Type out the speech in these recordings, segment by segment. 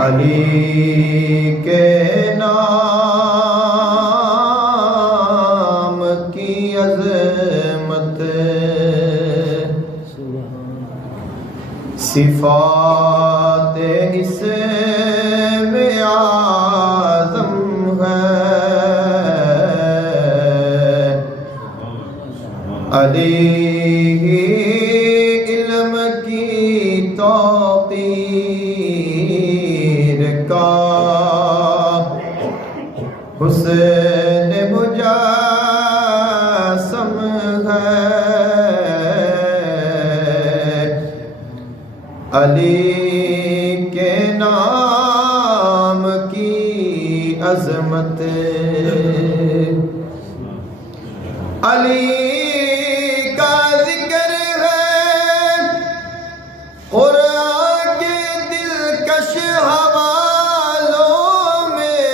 علی کے نام کی عظمت صفات اس میں اعظم ہے علی علم کی توقیر کا حسن مجسم ہے علی کے نام کی عظمت علی کا ذکر ہے قرآن کے دلکش حوالوں میں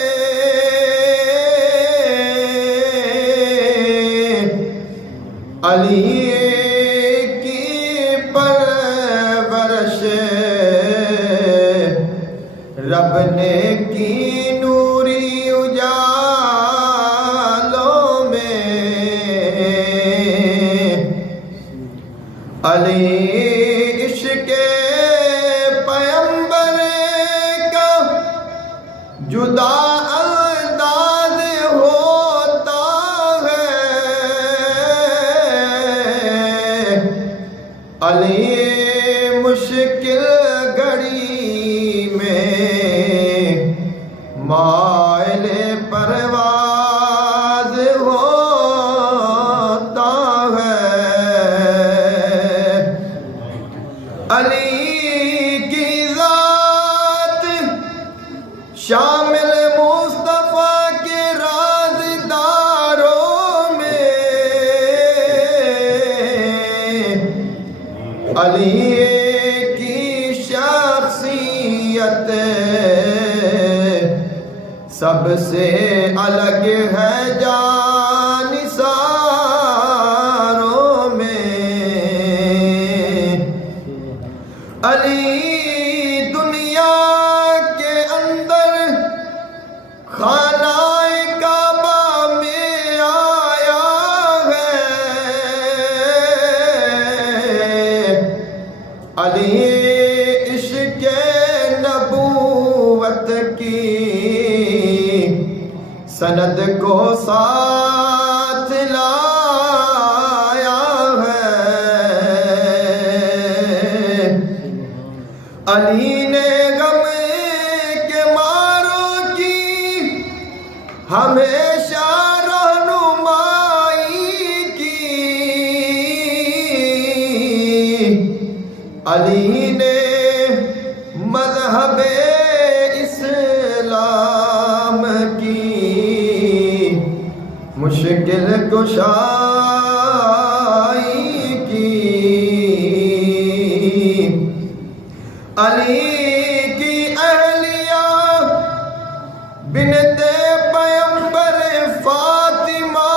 علی کی پرورش رب نے کی نوری اجالوں میں علی عشق پیغمبر کا جدا انداز ہوتا ہے علی مشکل گھڑی میں مائل پرواز ہوتا ہے علی کی ذات شامل مصطفیٰ کے رازداروں میں علی کی شخصیت سب سے الگ ہے جانثاروں میں علی دنیا کے اندر خانہ کعبہ میں آیا ہے علی عشق نبوت کی سند کو ساتھ لایا ہے علی نے غم کے ماروں کی ہمیشہ رہنمائی کی علی نے مذہب اسلام کی مشکل کشائی کی علی کی اہلیہ بنت پیغمبر فاطمہ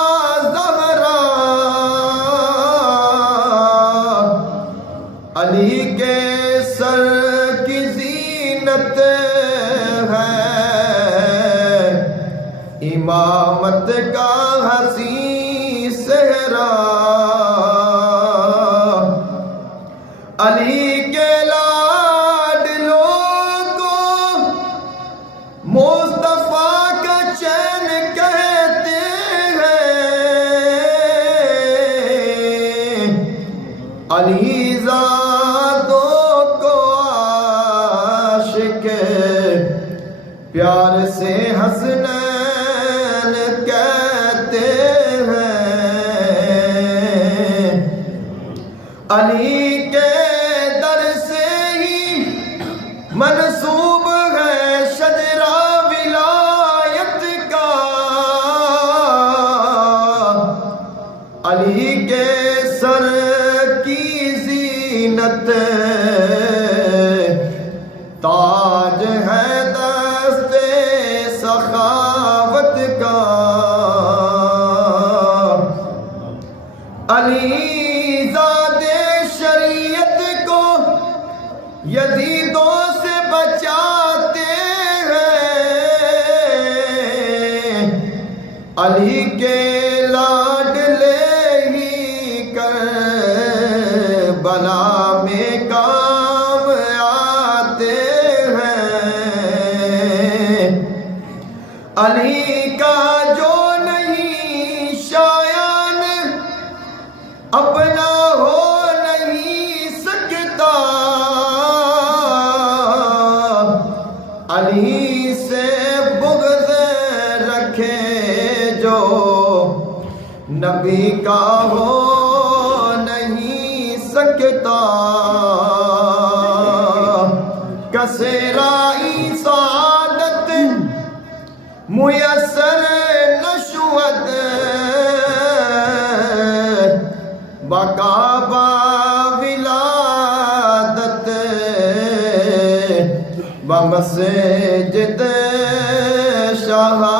زہرا علی کے سر کی زینت ہے امامت کا حسین صحرا علی کے لاڈلوں کو مصطفیٰ کا چین کہتے ہیں علی زادوں کو عاشق پیار سے حسنین کہتے ہیں علی کے در سے ہی منسوب ہے شجرہ ولایت کا علی کے سر کی زینت تاج ہے دست سخاوت کا علی ذات شریعت کو یزیدوں سے بچاتے علی کے لاڈلے ہی کربلا میں کام آتے ہیں، علی کا جو نہیں شایان اپنا ہو نہیں سکتا، علی سے بغض رکھے جو نبی کا ہو نہیں سکتا، کسرائی سعادت میسر نشود، بکعبہ ولادت بمسجد شہادت۔